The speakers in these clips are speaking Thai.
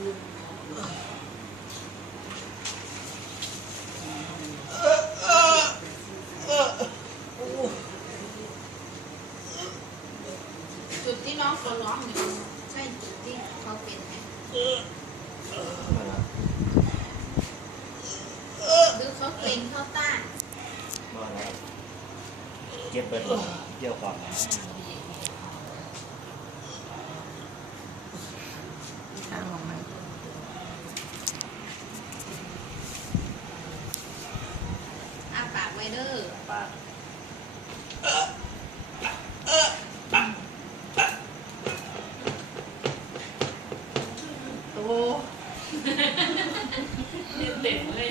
จุดที่น้องเขาร้องเนี่ยใช่จุดที่เขาเป็นไหมหรือเขาเกร็งเขาต้านบ่อะไรเก็บเบิดเกี่ยวของนะ ทางของมัน อาปากไว้ เด้อปาก โอ้ เต็มเลย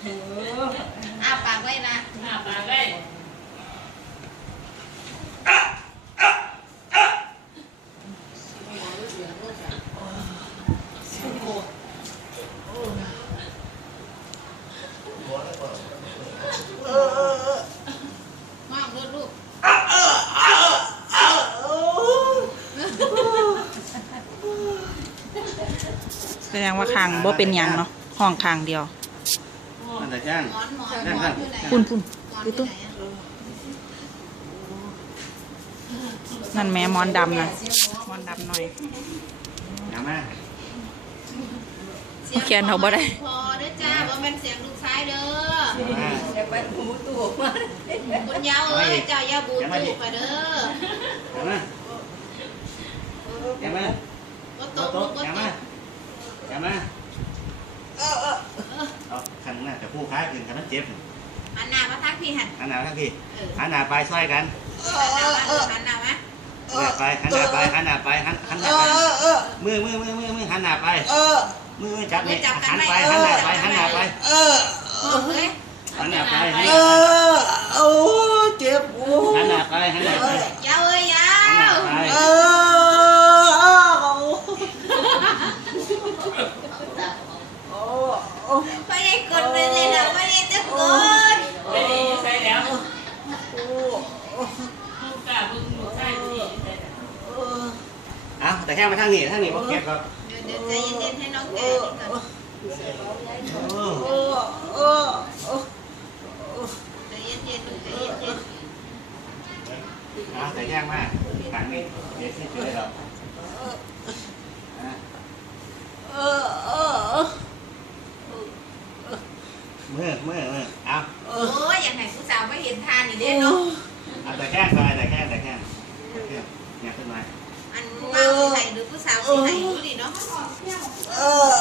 โห อาปากไว้นะ หน้าปากได้ มองรถลูก แสด งว่าคางบ่เป็นหยังเนาะห้องคางเดียวมันแต่ช่างหมอนหมอนหมอนอยู่ไหนพุ่นพุ่นหมอนดูอตุ้ยู่ไหนอะนั่นแม่หมอนดำนะหมอนดำหน่อยอย่ามาสียงเขียนเอาบ่ได้ พอเด้อจ้าว่าเป็นเสียงลูกชายเด้ออย่ามาอยากไปหูตูกมาคุณยาวเอ้ยเจ้าอย่าบูตูไปเด้ออย่ามาอย่ามาก็ตโต๊ะกลูโต๊ะกก็ อย่ามากอย่ามาเอาขันหน้าจะพูดค้าขึ้นขันนั้นเจ็บหันหน้ามาทักพี่หันหันหน้าทั้งทีเออหันหน้าไปช่วยกันหันหน้ามาเออหันหน้ามาหันหน้าไปหันหน้าไปหันหน้าไปหันหันหน้าไปมือมือมือมือมือหันหน้าไปมือมือจับนี่หันไปหันหน้าไปหันหน้าไปบอกเลยหันหน้าไปหันหเอน้าไปอโอ้เจ็บหันหน้าไปหันหน้าไปยาวเอ้ยยาวเอออ้าว โอ้โอ้ไปไอ้กดไปเลยนะไปไอ้ตะกดไม่ดีใส่แล้วโอ้ลูกกาบึงลูกใส่ดีใส่แล้วเอาแต่แค่มาทางนี้ทางนี้บอกเก็บครับเดี๋ยวเดี๋ยวใจเย็นๆให้น้องแกนี่ก่อนโอ้โอ้โอ้โอ้ใจเย็นๆหนูใจเย็นเอาแต่แค่มาทางนี้เดี๋ยวที่ช่วยเราอะ เออเออ มือมือมือเอา ๆโอ้ยอยากให้ผู้สาวมาเห็นทานนี่เด้เนาะ เอาแต่แค่ไปแต่แค่แต่แค่เนี่ยขึ้นมา อันมาสิให้หรือผู้สาวสิให้ดูดิเนาะ เออ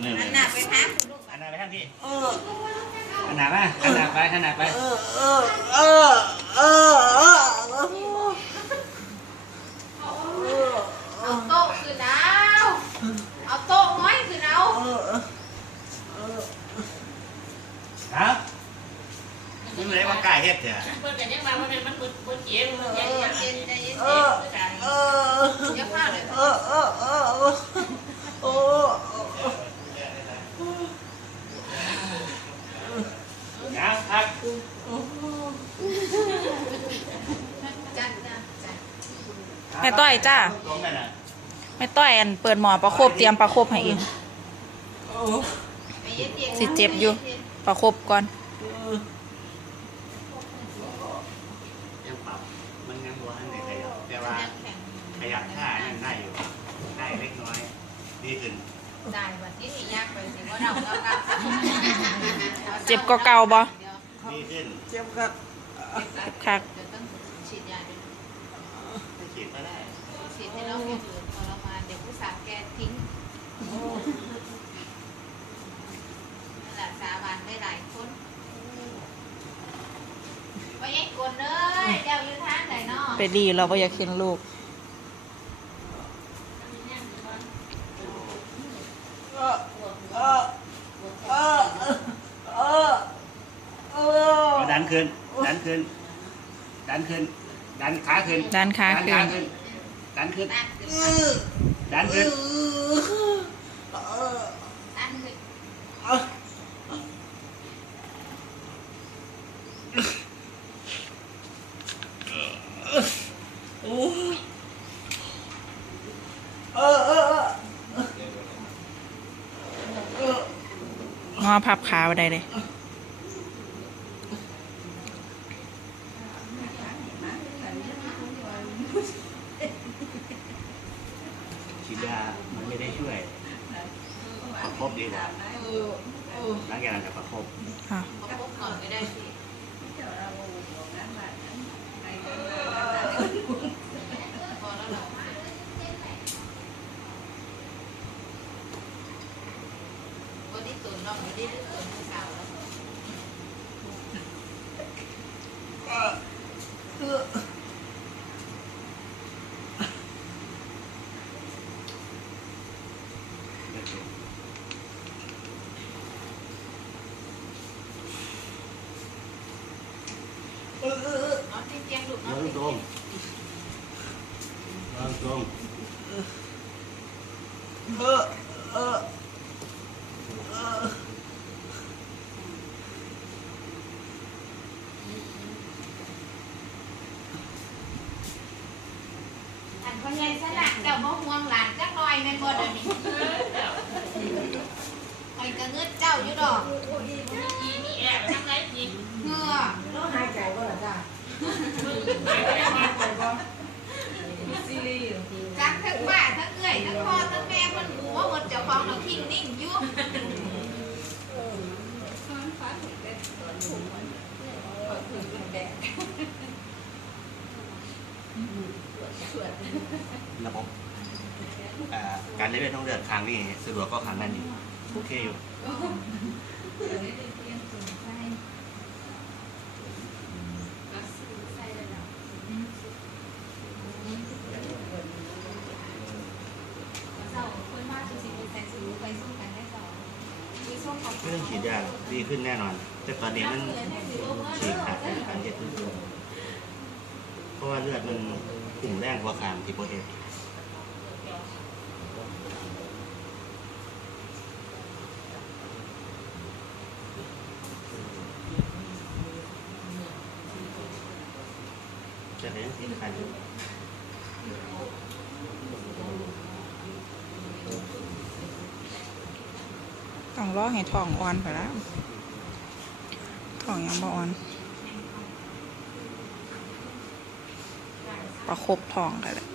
เนื่อย อันหน้าไปทางคุณลูก หันหน้าไปทางที่ เออ หันหน้ามา หันหน้าไปหันหน้าไป เออเออเออเออเออเอาโต๊ะขึ้นเอาเอาโต๊ะน้อยขึ้นเอาครับมึงเลยว่ากายเฮ็ดเถอะเพิ่นก็ยังมาว่ามันมันบ่เจ็บมันใจยังเย็ยังนใจเย็นเอใจอเย็นเออเดี๋ยวข้าวเลยเออเออเออโอ้ นะพัก จัดนะจัด แม่ต้อยจ้าตรงนั้นน่ะแม่ต้อยอันเปิดหมอประคบเตรียมประคบให้เองสิเจ็บอยู่ประคบก่อนยังปรับมันยังบวให้ในขยับแต่ว่ายังแข็งขยับท่ายังได้อยู่ได้เล็กน้อยดีขึ้นได้วันนี้ยากไปสิว่าเราเจ็บก็เก่าบ่เดี๋ยวดีขึ้นเจ็บคักเจ็บคัก เดี๋ยวต้องฉีดยาด้วยไม่ฉีดก็ได้ฉีดให้น้องแกอื่นทรมานเดี๋ยวผู้สาวแกทิ้งนั่นแหละสาบานได้หลายคนว่ายังกดเลยเจ้าอยู่ทางไหนเนาะไปดีเราบ่อยากเห็นลูกเอาดันขึ้นดันขึ้นดันขึ้น ดันขาขึ้นดันขาขึ้นดันขึ้น ดันขึ้นดันขึ้นงอพับขาไปได้เลย ฉีดยามันไม่ได้ช่วยประคบดีกว่าหลังจากนั้นจะประคบค่ะประคบก่อนก็ได้สิพอแล้วเหรอวันนี้ตุนเราไม่ได้ตุนมือสาวแล้ว เลือดเต็ม นอน ที่เตียงลูกนนออนนที่ตรเตียงงนอนตรงอันพ่อใหญ่สนะเจ้าบ่ห่วงหลานจักหน่อยแม่นบ่เดี๋ยวนี้คอยก็เงืดเจ้าอยู่ดอก อีนี่แอบทำไรจริง เหือ แล้วหายใจก็หรอจ้า จักทั้งบ้านทั้งเอื้อยทั้งพ่อทั้งแม่เพิ่นหูว่าหมดเจ้าของเราทิ้งนิ่งอยู่ ระบบอ่าการเลือดต้องเลือดครั้งนี่สะดวกก็ครั้งนั้นอยู่โอเคอยู่เจ้าคนมาสุสิใส่สูไปสู้กันได้ต่อมีส้มกับไม่ต้องฉีดยาหรอกดีขึ้นแน่นอน แต่ตอนนี้มันฉีดขาดการเจ็บทุกตัวเพราะว่าเลือดมัน กลุ่มแรกว่าคางที่โปรเอจะเห็นที่คันต้องรอให้ทองอ่อนไปแล้วทองยังบ่อ่อน ประคบท้องกันเลย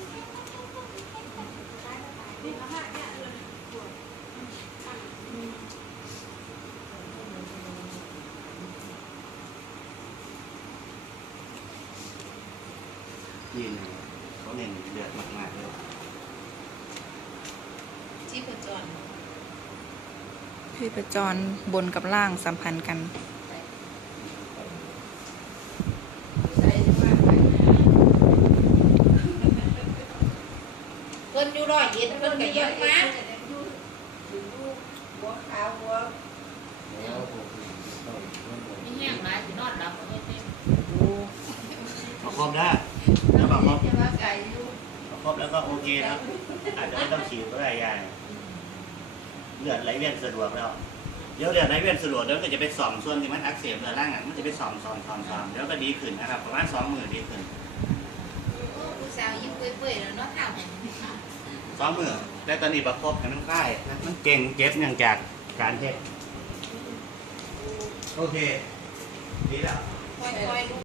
ยืนเขาเน้นเดือดมากๆเลยชีพจรพี่ประจรบนกับล่างสัมพันธ์กัน เพิ่นอยู่ ร้อยเอ็ดเพิ่นก็เยอะมาหัวขาวหัวมีแห้งหลายสินอนหลับอาไม่เต็มประคบได้แล้วปรบจะว่าไก่อยู่ประคบแล้วก็โอเคครับอาจจะไม่ต้องฉีดก็ได้ยายเลือดไหลเวียนสะดวกแล้วเดี๋ยวเลือดไหลเวียนสะดวกเดี๋ยวก็จะไปส่อมส่วนที่มันอักเสบเรื้อรังอะมันจะไปส่อมส่อมส่อมส่อมเดี๋ยวก็ดีขึ้นนะครับประมาณสองหมื่นดีขึ้นผู้สาวยิ้มเปื่อยๆแล้วเนาะท่า สองหมื่นแต่ตอนนี้ประคบให้มันคลายนะมันเก่งเก็บเนื่องจากการเจ็บโอเค ดีแล้ว ค่อยๆลุก